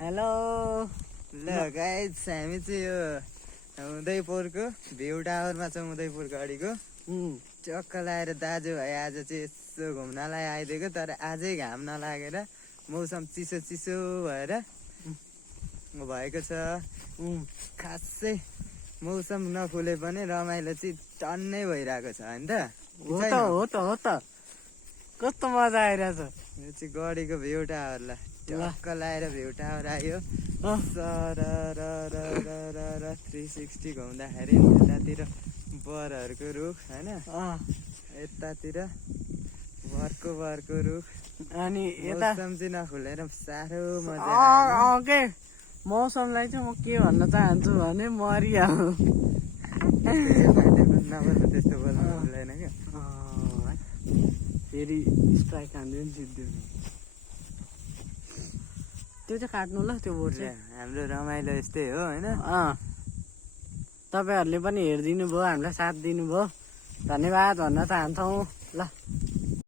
Hello ल guys हामी चाहिँ यो उदयपुरको भ्यू टावरमा छौँ। उदयपुर गढीको चक्क लाएर दाजुभाइ आज चाहिँ यसो घुम्नलाई आइदिएको, तर आजै घाम नलागेर मौसम चिसो चिसो भएर भएको छ। खासै मौसम नखुले पनि रमाइलो चाहिँ टन्नै भइरहेको छ होइन त? हो त कस्तो मजा आइरहेछ। यो चाहिँ गढीको भ्यू टावर। ल टक्क लाएर भ्यू टावर आयो। 360 घुम्दाखेरि यतातिर बरहरूको रुख होइन, यतातिर बरको रुख, अनि मौसम चाहिँ नखुलेर साह्रो मजा के मौसमलाई चाहिँ म के भन्न चाहन्छु भने मरिहाल्नु त्यस्तो बोल्नु मिल्दैन क्या। फेरि स्ट्राइक हान्यो नि जित्यो। त्यो चाहिँ काट्नु ल, त्यो बोर्ड चाहिँ। हाम्रो रमाइलो यस्तै हो होइन। तपाईँहरूले पनि हेरिदिनु भयो, हामीलाई साथ दिनुभयो, धन्यवाद भन्न चाहन्छौँ। ल।